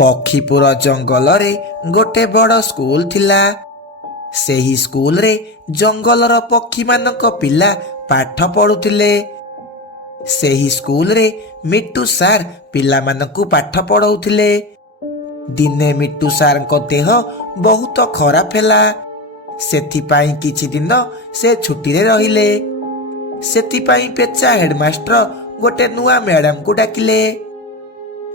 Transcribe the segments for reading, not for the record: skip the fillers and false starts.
पक्षीपुर जंगल रे गोटे बड़ स्कूल थिला। सेही स्कूल रे जंगलर पक्षी मानक पिला पाठ पढ़ुथिले। सेही स्कूल रे मिट्टू सार पिला मानकु पाठ पढ़ाउथिले। दिने मिट्टू सार को देह बहुत खराब हैला। सेथिपाई किछि दिन से छुट्टी रे रहिले। सेथिपाई पेचा हेडमास्टर गोटे नुआ मैडम को डाकिले।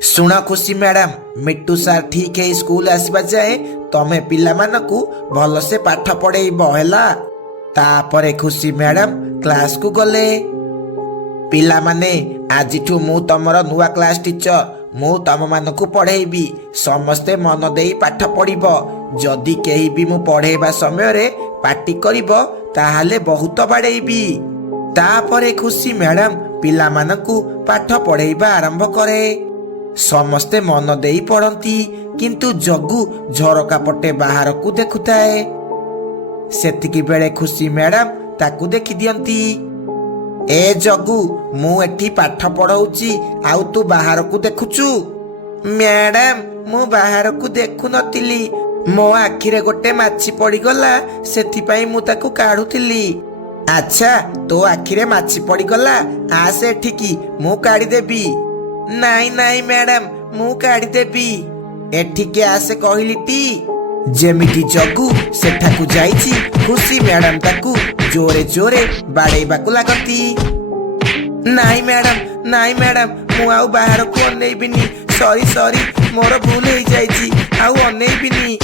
सुन खुशी मैडम, मिट्टू सार ठीक है स्कूल आसवा जाए तमे पिला मानकु भल से पाठ पढ़ेइब हैला। तापरे खुशी मैडम क्लास को गले। पिला माने आजिठु मु तमर नुआ क्लास टीचर, मु तम मानकु पढ़ेइबी। समस्ते मन देई पाठ पढ़िब। जदि केही भी मु पढ़ेइबा समय रे पाटी करिब ताहाले बहुत बाड़ेइबी। तापरे खुशी मैडम पिला मानकु पाठ पढ़ेइबा आरंभ करे। समस्ते मन देई पढ़ंती, किंतु जग्गू झरका पटे बाहर को देखुताए। सेतिकी बेले खुशी मैडम ताकू देखि दियंती। ए जग्गू, मु एठी पाठ पढ़ाउची आउ तू बाहर को देखुचू। मैडम मु बाहर को देखु नतिली, मो आखिरे गोटे माछी पड़ी गला, सेथिपाई मु ताकू काढुतिली। अच्छा, तो आखिरे माछी पड़ी गला, आसे एठिकी मु काढी देबी। नाई नाई मैडम, मु काढी देबी। एठिके आसे कहलिटी। जेमिटी जग्गू सेठाकू जाईची, खुशी मैडम ताकू जोरे जोरे बाड़ेइबाकू लागती। नाई मैडम मु आउ बाहर को अनेइबिनी। सॉरी सॉरी, मोर भूल हो जाईची, आउ अनेइबिनी।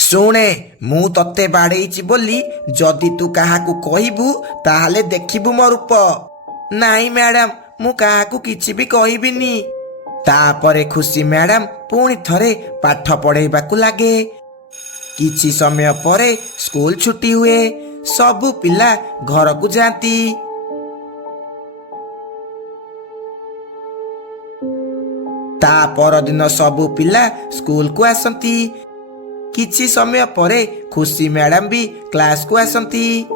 सुने, मु तत्ते बाड़ेइची बोली जदि तू काहाकू कहिबू ताहाले देखिबू मो रूप। नाई मैडम, मु काहाकू किछि भी कहिबिनी। तापरे खुशी मैडम पुणी थरे पाठ पढ़ेइबाकू लागे। किछि समय परे स्कूल छुट्टी हुए। सबु पिला घर को जाती। ता पर दिन सबु पिला स्कूल को आसंती। किछि समय परे खुशी मैडम भी क्लास को आसंती।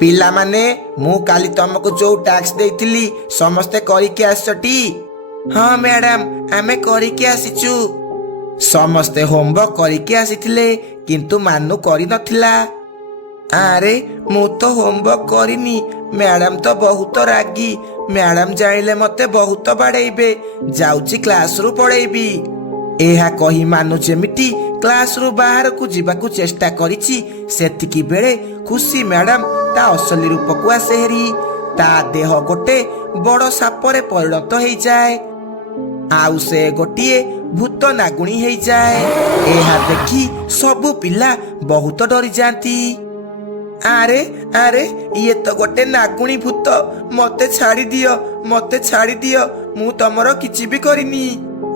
पिला माने, मु काली तुमको जो टैक्स देइथिली समस्ते करिके आसटी। हाँ मैडम, आमे करिके आसीचु। समस्ते होमवर्क करिके आसीथिले, किंतु मानु करि नथिला। अरे मु तो होमवर्क करिनी, मैडम तो बहुत रागी। मैडम जाइले मते बहुत बाड़ेइबे। जाउची क्लास रु पढ़ेइबी। एहा कही मानु जेमिटी क्लास रु बाहर को जीवाकू चेष्टा करिछि। सेतिकी बेले खुशी मैडम ता असली रूप को आसेहरी। ता देह गोटे बड़ सापरे परिणत हो जाए, आउ से गोटिए भूत नागुणी हो जाए। एहा देखी सबु पिला बहुत डरी जाती। अरे अरे, ये तो गोटे नागुणी भूत, मते छाड़ी दियो, मु तमरो किछि भी करिनी।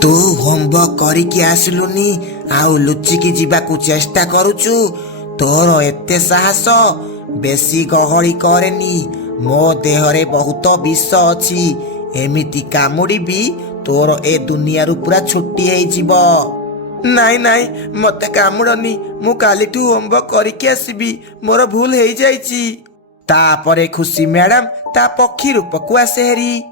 तू होमवर्क करिके आसिलुनी, आउ लुचिकी जीवाकू चेष्टा करूचु। तोर एते साहस, बेसी गहଳି करेनी। मो देहरे बहुत विष अछि, एमिति कामुड़ी भी तोर ए दुनिया रु पूरा छुट्टी हो जीव। नाई नाई, मते कामुड़नी, मु कालीठू होमवर्क करिके आसीबी। मोर भूल हो जाईची। तापरे खुशी मैडम ता पक्षी रूप को आसेहरी।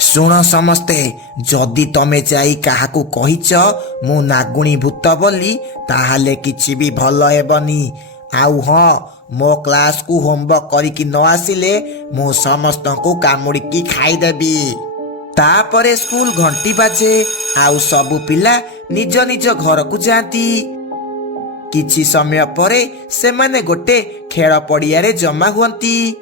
सुन समस्ते, जदि तमे जाई काहाकू कहिच मु नागुणी भूत बोली, ताहाले किछि भी भल हेबनी। आउ हाँ, मो क्लास को होमवर्क करिकी न आसिले मु समस्त को कामुड़िकी खाईदेबी। तापरे स्कूल घंटी बाजे, आउ सबु पिला निज निज घर को जाती। किछि समय परे सेमाने गोटे खेल पड़िया रे जमा हुअंती।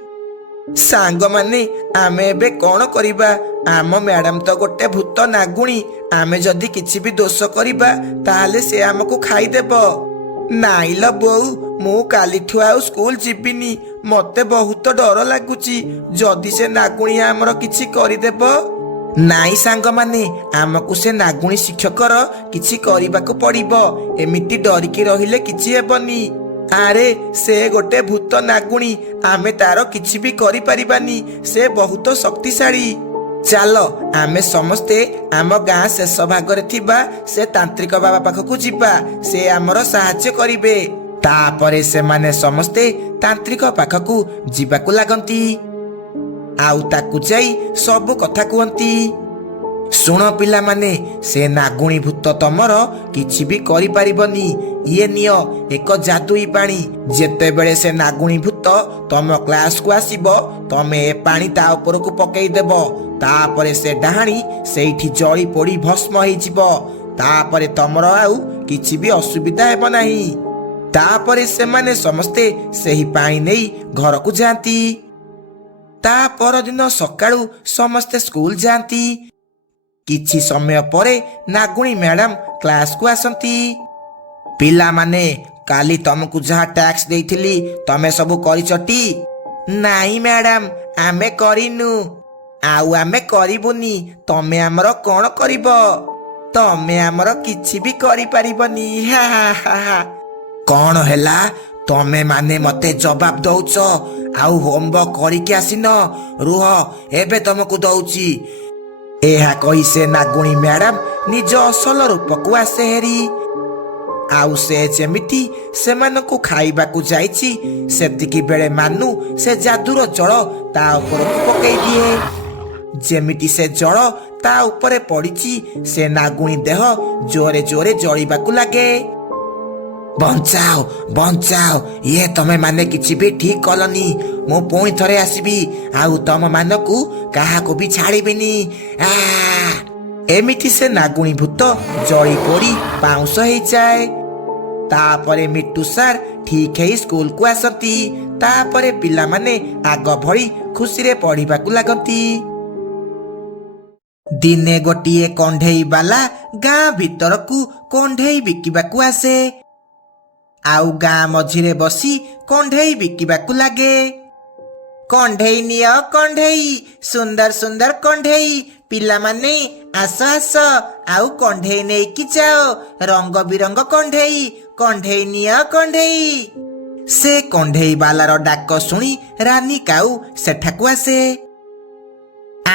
सांग माने, आमे एबे कौन करिबा? आम मैडम तो गोटे भूत नागुणी। आमे जदि किछि भी दोष करिबा ताहाले से आमको खाईदेब। नाइल बोऊ, मु कालीठू आउ स्कूल जिबिनी। मते बहुत डर लागुची, जदि से नागुणी आमर किछि करिदेब। नाई सांग माने, आमको से नागुणी शिक्षकर किछि करिबाकू पड़िबो। एमिति डरिकी रहिले किछि हेबनी। अरे से गोटे भूत नागुणी, आमे तारो किछि भी करि परिबानी। से बहुत शक्तिशाली। चालो आमे समस्ते आम गाँ शेष भागरे थिबा से तांत्रिक बाबा पाखकू जिबा। से आमर सहाय्य करिबे। तापरे से माने समस्ते तांत्रिक पाखकू जिबाकू लागंती। आउ ताकू जाई सब कथा कहती। ଶୁଣ ପିଲାମାନେ, ସେ ନାଗୁଣୀ ଭୂତ ତମର କିଛି ବି କରିପାରିବନି। ଇଏ ନିଅ ଏକ ଜାଦୁଇ ପାଣି। ଯେତେବେଳେ ସେ ନାଗୁଣୀ ଭୂତ ତମ କ୍ଲାସକୁ ଆସିବ, ତମେ ଏ ପାଣି ତା ଉପରକୁ ପକେଇଦେବ। ତାପରେ ସେ ଡାହାଣୀ ସେଇଠି ଜଳି ପୋଡ଼ି ଭସ୍ମ ହେଇଯିବ। ତାପରେ ତମର ଆଉ କିଛି ବି ଅସୁବିଧା ହେବ ନାହିଁ। ତାପରେ ସେମାନେ ସମସ୍ତେ ସେହି ପାଣି ନେଇ ଘରକୁ ଯାଆନ୍ତି। ତା ପରଦିନ ସକାଳୁ ସମସ୍ତେ ସ୍କୁଲ ଯାଆନ୍ତି। କିଛି ସମୟ ପରେ ନାଗୁଣୀ ମ୍ୟାଡାମ କ୍ଲାସକୁ ଆସନ୍ତି। ପିଲାମାନେ, କାଲି ତମକୁ ଯାହା ଟ୍ୟାକ୍ସ ଦେଇଥିଲି ତମେ ସବୁ କରିଛଟି? ନାଇଁ ମ୍ୟାଡାମ, ଆମେ କରିନୁ। ଆଉ ଆମେ କରିବୁନି। ତମେ ଆମର କ'ଣ କରିବ? ତମେ ଆମର କିଛି ବି କରିପାରିବନି। ହା ହା ହା ହା। କ'ଣ ହେଲା? ତମେ ମାନେ ମତେ ଜବାବ ଦଉଛ ଆଉ ହୋମୱାର୍କ କରିକି ଆସିନ? ରୁହ, ଏବେ ତମକୁ ଦଉଛି। ଏହା କହି ସେ ନାଗୁଣୀ ମ୍ୟାଡାମ ନିଜ ଅସଲ ରୂପକୁ ଆସେ ହେରି। ଆଉ ସେ ଯେମିତି ସେମାନଙ୍କୁ ଖାଇବାକୁ ଯାଇଛି, ସେତିକି ବେଳେ ମାନୁ ସେ ଯାଦୁର ଜଳ ତା ଉପରକୁ ପକେଇ ଦିଏ। ଯେମିତି ସେ ଜଳ ତା ଉପରେ ପଡ଼ିଛି, ସେ ନାଗୁଣୀ ଦେହ ଜୋରେ ଜୋରେ ଜଳିବାକୁ ଲାଗେ। ବଞ୍ଚାଅ, ବଞ୍ଚାଅ, ଇଏ ତମେ ମାନେ କିଛି ବି ଠିକ କଲନି। ମୁଁ ପୁଣି ଥରେ ଆସିବି, ଆଉ ତମ ମାନଙ୍କୁ କାହାକୁ ବି ଛାଡ଼ିବିନି। ଏମିତି ସେ ନାଗୁଣୀ ଭୂତ ଜଳି ପୋଡ଼ି ପାଉଁଶ ହେଇଯାଏ। ତାପରେ ମିଟୁ ସାର୍ ଠିକ ହେଇ ସ୍କୁଲକୁ ଆସନ୍ତି। ତାପରେ ପିଲାମାନେ ଆଗ ଭଳି ଖୁସିରେ ପଢିବାକୁ ଲାଗନ୍ତି। ଦିନେ ଗୋଟିଏ କଣ୍ଢେଇ ବାଲା ଗାଁ ଭିତରକୁ କଣ୍ଢେଇ ବିକିବାକୁ ଆସେ। ଆଉ ଗାଁ ମଝିରେ ବସି କଣ୍ଢେଇ ବିକିବାକୁ ଲାଗେ। କଣ୍ଢେଇ ନିଅ କଣ୍ଢେଇ, ସୁନ୍ଦର ସୁନ୍ଦର କଣ୍ଢେଇ। ପିଲାମାନେ ଆସ ଆସ, ଆଉ କଣ୍ଢେଇ ନେଇକି ଯାଅ। ରଙ୍ଗ ବିରଙ୍ଗ କଣ୍ଢେଇ, କଣ୍ଢେଇ ନିଅ କଣ୍ଢେଇ। ସେ କଣ୍ଢେଇ ବାଲାର ଡାକ ଶୁଣି ରାନୀ କାଉ ସେଠାକୁ ଆସେ।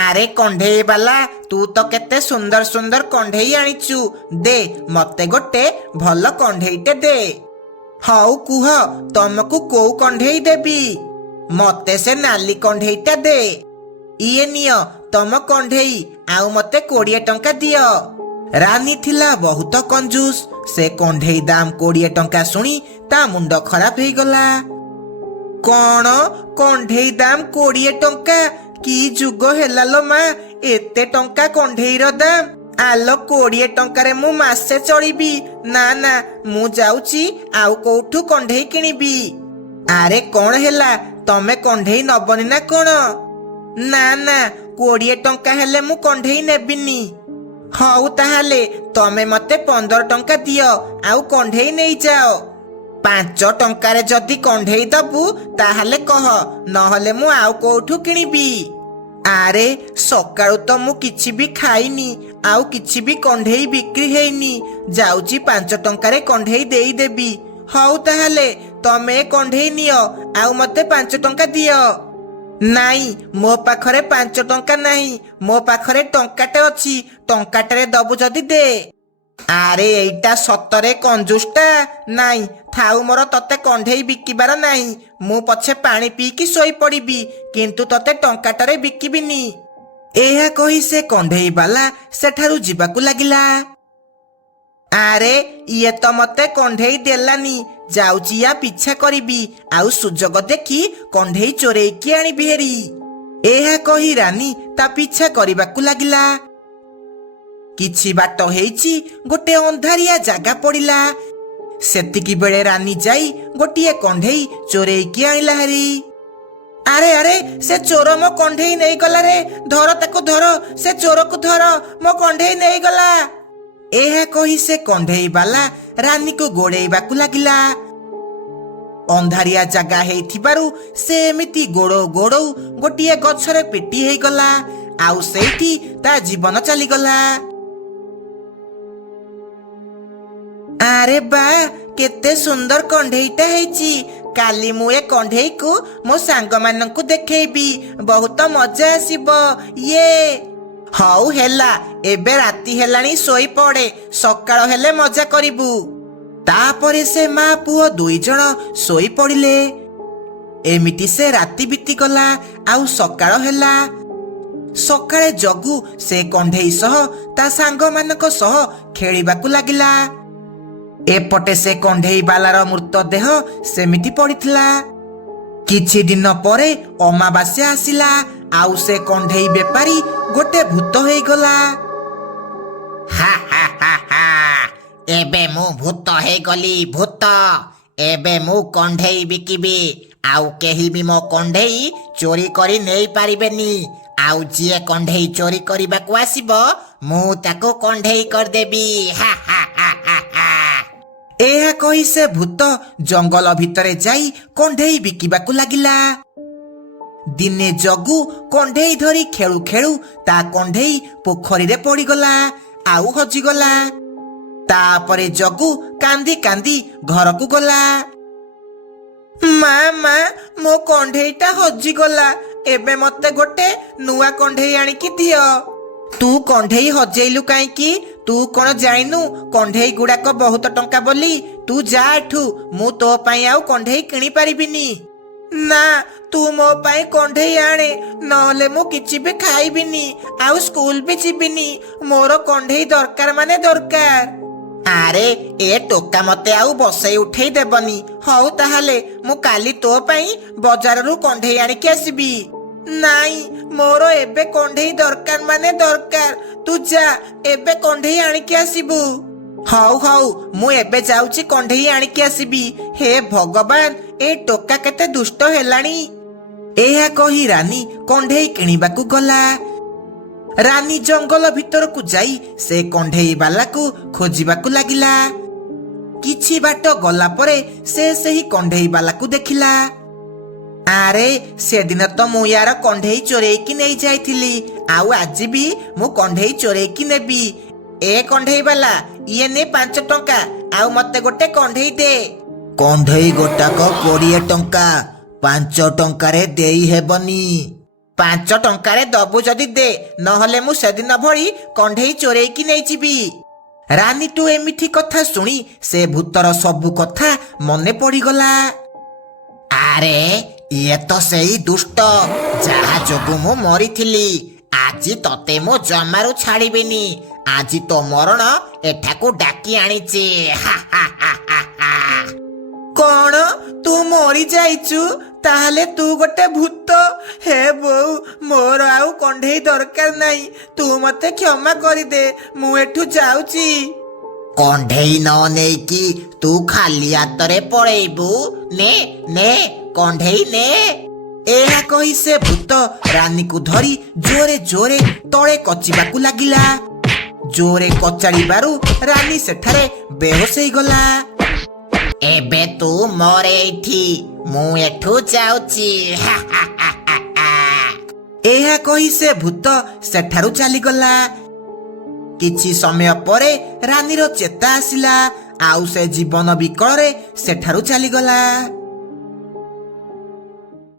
ଆରେ କଣ୍ଢେଇ ବାଲା, ତୁ ତ କେତେ ସୁନ୍ଦର ସୁନ୍ଦର କଣ୍ଢେଇ ଆଣିଛୁ। ଦେ ମତେ ଗୋଟେ ଭଲ କଣ୍ଢେଇଟେ ଦେ। ହଉ କୁହ, ତମକୁ କୋଉ କଣ୍ଢେଇ ଦେବି? ମତେ ସେ ନାଲି କଣ୍ଢେଇଟା ଦେ। ଇଏ ନିଅ ତମ କଣ୍ଢେଇ, ଆଉ ମତେ 20 ଟଙ୍କା ଦିଅ। ରାନୀ ଥିଲା ବହୁତ କଞ୍ଜୁସ। ସେ କଣ୍ଢେଇ ଦାମ 20 ଟଙ୍କା ଶୁଣି ତା ମୁଣ୍ଡ ଖରାପ ହେଇଗଲା। କ'ଣ କଣ୍ଢେଇ ଦାମ 20 ଟଙ୍କା? କି ଯୁଗ ହେଲା ଲୋ ମା, ଏତେ ଟଙ୍କା କଣ୍ଢେଇର ଦାମ? ଆଲୋ, 20 ଟଙ୍କାରେ ମୁଁ ମାସେ ଚଳିବି। ନା ନା, ମୁଁ ଯାଉଛି ଆଉ କୋଉଠୁ କଣ୍ଢେଇ କିଣିବି। ଆରେ କ'ଣ ହେଲା, ତମେ କଣ୍ଢେଇ ନବନି ନା କ'ଣ? ନା ନା, 20 ଟଙ୍କା ହେଲେ ମୁଁ କଣ୍ଢେଇ ନେବିନି। ହଉ ତାହେଲେ ତମେ ମତେ 15 ଟଙ୍କା ଦିଅ, ଆଉ କଣ୍ଢେଇ ନେଇଯାଅ। 5 ଟଙ୍କାରେ ଯଦି କଣ୍ଢେଇ ଦବୁ ତାହେଲେ କହ, ନହେଲେ ମୁଁ ଆଉ କୋଉଠୁ କିଣିବି। ଆରେ ସକାଳୁ ତ ମୁଁ କିଛି ବି ଖାଇନି, ଆଉ କିଛି ବି କଣ୍ଢେଇ ବିକ୍ରି ହେଇନି। ଯାଉଛି 5 ଟଙ୍କାରେ କଣ୍ଢେଇ ଦେଇଦେବି। ହଉ ତାହେଲେ ତମେ କଣ୍ଢେଇ ନିଅ, ଆଉ ମତେ 5 ଟଙ୍କା ଦିଅ। ନାଇଁ, ମୋ ପାଖରେ 5 ଟଙ୍କା ନାହିଁ। ମୋ ପାଖରେ ଟଙ୍କାଟେ ଅଛି। ଟଙ୍କାଟାରେ ଦବୁ ଯଦି ଦେ। ଆରେ ଏଇଟା ସତରେ କଞ୍ଜୁସଟା। ନାଇଁ ଥାଉ, ମୋର ତତେ କଣ୍ଢେଇ ବିକିବାର ନାହିଁ। ମୁଁ ପଛେ ପାଣି ପିଇକି ଶୋଇପଡ଼ିବି, କିନ୍ତୁ ତତେ ଟଙ୍କାଟାରେ ବିକିବିନି। ଏହା କହି ସେ କଣ୍ଢେଇ ବାଲା ସେଠାରୁ ଯିବାକୁ ଲାଗିଲା। ଆରେ ଇଏ ତ ମତେ କଣ୍ଢେଇ ଦେଲାନି। ଯାଉଛି ୟା ପିଛା କରିବି, ଆଉ ସୁଯୋଗ ଦେଖି କଣ୍ଢେଇ ଚୋରେଇକି ଆଣିବି ହେରି। ଏହା କହି ରାନୀ ତା ପିଛା କରିବାକୁ ଲାଗିଲା। କିଛି ବାଟ ହେଇଛି ଗୋଟେ ଅନ୍ଧାରିଆ ଜାଗା ପଡ଼ିଲା। ସେତିକି ବେଳେ ରାନୀ ଯାଇ ଗୋଟିଏ କଣ୍ଢେଇ ଚୋରେଇକି ଆଣିଲା ହେରି। ଆରେ ଆରେ, ସେ ଚୋର ମୋ କଣ୍ଢେଇ ନେଇଗଲା ରେ। ଧର ତାକୁ, ଧର, ସେ ଚୋରକୁ ଧର, ମୋ କଣ୍ଢେଇ ନେଇଗଲା। ଏହା କହି ସେ କଣ୍ଢେଇ ବାଲା ରାନୀକୁ ଗୋଡ଼େଇବାକୁ ଲାଗିଲା। ଅନ୍ଧାରିଆ ଜାଗା ହେଇଥିବାରୁ ସେ ଏମିତି ଗୋଡ଼ଉ ଗୋଡ଼ଉ ଗୋଟିଏ ଗଛରେ ପିଟି ହେଇଗଲା, ଆଉ ସେଇଠି ତା ଜୀବନ ଚାଲିଗଲା। ଆରେ ବା, କେତେ ସୁନ୍ଦର କଣ୍ଢେଇଟା ହେଇଛି। କାଲି ମୁଁ ଏ କଣ୍ଢେଇକୁ ମୋ ସାଙ୍ଗମାନଙ୍କୁ ଦେଖେଇବି। ବହୁତ ମଜା ଆସିବ। ଇଏ ହଉ ହେଲା, ଏବେ ରାତି ହେଲାଣି, ଶୋଇପଡ଼େ। ସକାଳ ହେଲେ ମଜା କରିବୁ। ତାପରେ ସେ ମା ପୁଅ 2 ଜଣ ଶୋଇପଡ଼ିଲେ। ଏମିତି ସେ ରାତି ବିତିଗଲା, ଆଉ ସକାଳ ହେଲା। ସକାଳେ ଜଗୁ ସେ କଣ୍ଢେଇ ସହ ତା ସାଙ୍ଗମାନଙ୍କ ସହ ଖେଳିବାକୁ ଲାଗିଲା। ଏପଟେ ସେ କଣ୍ଢେଇ ବାଲାର ମୃତଦେହ ସେମିତି ପଡ଼ିଥିଲା। କିଛି ଦିନ ପରେ ଅମାବାସ୍ୟା ଆସିଲା, ଆଉ ସେ କଣ୍ଢେଇ ବେପାରୀ ଗୋଟେ ଭୂତ ହେଇଗଲା। ହା ହା ହା ହା, ଏବେ ମୁଁ ଭୂତ ହେଇଗଲି ଭୂତ। ଏବେ ମୁଁ କଣ୍ଢେଇ ବିକିବି, ଆଉ କେହି ବି ମୋ କଣ୍ଢେଇ ଚୋରି କରି ନେଇ ପାରିବେନି। ଆଉ ଯିଏ କଣ୍ଢେଇ ଚୋରି କରିବାକୁ ଆସିବ ମୁଁ ତାକୁ କଣ୍ଢେଇ କରିଦେବି। ହା ହା ହା ହା ହା। ଏହା କହି ସେ ଭୂତ ଜଙ୍ଗଲ ଭିତରେ ଯାଇ କଣ୍ଢେଇ ବିକିବାକୁ ଲାଗିଲା। ଦିନେ ଜଗୁ କଣ୍ଢେଇ ଧରି ଖେଳୁ ଖେଳୁ ତା କଣ୍ଢେଇ ପୋଖରୀରେ ପଡ଼ିଗଲା ଆଉ ହଜିଗଲା। ତାପରେ ଜଗୁ କାନ୍ଦି କାନ୍ଦି ଘରକୁ ଗଲା। ମା ମା, ମୋ କଣ୍ଢେଇଟା ହଜିଗଲା। ଏବେ ମତେ ଗୋଟେ ନୂଆ କଣ୍ଢେଇ ଆଣିକି ଦିଅ। ତୁ କଣ୍ଢେଇ ହଜେଇଲୁ କାହିଁକି? ତୁ କଣ ଜାଣିନୁ କଣ୍ଢେଇ ଗୁଡାକ ବହୁତ ଟଙ୍କା ବୋଲି? ତୁ ଯା ଏଠୁ, ମୁଁ ତୋ ପାଇଁ ଆଉ କଣ୍ଢେଇ କିଣି ପାରିବିନି। ନା, ତୁ ମୋ ପାଇଁ କଣ୍ଢେଇ ଆଣେ, ନହେଲେ ମୁଁ କିଛି ବି ଖାଇବିନି ଆଉ ସ୍କୁଲ ବି ଯିବିନି। ମୋର କଣ୍ଢେଇ ଦରକାର ମାନେ ଦରକାର। ଆରେ ଏ ଟୋକା ମତେ ଆଉ ବସେଇ ଉଠେଇ ଦେବନି। ହଉ ତାହେଲେ ମୁଁ କାଲି ତୋ ପାଇଁ ବଜାରରୁ କଣ୍ଢେଇ ଆଣିକି ଆସିବି। ନାଇଁ, ମୋର ଏବେ କଣ୍ଢେଇ ଦରକାର ମାନେ ଦରକାର। ତୁ ଯା, ଏବେ କଣ୍ଢେଇ ଆଣିକି ଆସିବୁ। ହଉ ହଉ, ମୁଁ ଏବେ ଯାଉଛି କଣ୍ଢେଇ ଆଣିକି ଆସିବି। ହେ ଭଗବାନ, ଏ ଟୋକା କେତେ ଦୁଷ୍ଟ ହେଲାଣି। ଏହା କହି ରାନୀ କଣ୍ଢେଇ କିଣିବାକୁ ଗଲା। ରାନୀ ଜଙ୍ଗଲ ଭିତରକୁ ଯାଇ ସେ କଣ୍ଢେଇ ବାଲାକୁ ଖୋଜିବାକୁ ଲାଗିଲା। କିଛି ବାଟ ଗଲା ପରେ ସେ ସେହି କଣ୍ଢେଇ ବାଲାକୁ ଦେଖିଲା। ଆରେ, ସେଦିନ ତ ମୁଁ ୟାର କଣ୍ଢେଇ ଚୋରେଇକି ନେଇ ଯାଇଥିଲି, ଆଉ ଆଜି ବି ମୁଁ କଣ୍ଢେଇ ଚୋରେଇକି ନେବି। ଏ କଣ୍ଢେଇ ବାଲା, ଇଏ ନେ 5 ଟଙ୍କା, ଆଉ ମତେ ଗୋଟେ କଣ୍ଢେଇ ଦେ। କଣ୍ଢେଇ ଗୋଟାକ 20 ଟଙ୍କା, 5 ଟଙ୍କାରେ ଦେଇ ହେବନି। 5 ଟଙ୍କାରେ ଦବୁ ଯଦି ଦେ, ନହେଲେ ମୁଁ ସେଦିନ ଭଳି କଣ୍ଢେଇ ଚୋରେଇକି ନେଇଯିବି। ରାନୀଠୁ ଏମିତି କଥା ଶୁଣି ସେ ଭୂତର ସବୁ କଥା ମନେ ପଡ଼ିଗଲା। ଆରେ, ଇଏ ତ ସେଇ ଦୁଷ୍ଟ ଯାହା ଯୋଗୁ ମୁଁ ମରିଥିଲି। ଆଜି ତତେ ମୁଁ ଜମାରୁ ଛାଡ଼ିବିନି। ଆଜି ତୋ ମରଣ ଏଠାକୁ ଡାକି ଆଣିଛି। ହା ହା ହା ହା ହା। କଣ, ତୁ ମରି ଯାଇଛୁ? ତାହେଲେ ତୁ ଗୋଟେ ଭୂତ। ହେ ବୋଉ, ମୋର ଆଉ କଣ୍ଢେଇ ଦରକାର ନାହିଁ। ତୁ ମତେ କ୍ଷମା କରିଦେ, ମୁଁ ଏଠୁ ଯାଉଛି। କଣ୍ଢେଇ ନ ନେଇକି ତୁ ଖାଲି ହାତରେ ପଳେଇବୁ? ନେ ନେ, କଣ୍ଢେଇ ନେ। ଏହା କହି ସେ ଭୂତ ରାନୀକୁ ଧରି ଜୋରେ ଜୋରେ ତଳେ କଚିବାକୁ ଲାଗିଲା। ଜୋରେ କଚାଡ଼ିବାରୁ ରାନୀ ସେଠାରେ ବେହୋସ ହେଇଗଲା। ଏବେ ତୁ ମରେ ଏଇଠି, ମୁଁ ଏଠୁ ଯାଉଛି। ହା ହା ହା ହା ହା। ଏହା କହି ସେ ଭୂତ ସେଠାରୁ ଚାଲିଗଲା। କିଛି ସମୟ ପରେ ରାନୀର ଚେତା ଆସିଲା, ଆଉ ସେ ଜୀବନ ବିକଳରେ ସେଠାରୁ ଚାଲିଗଲା।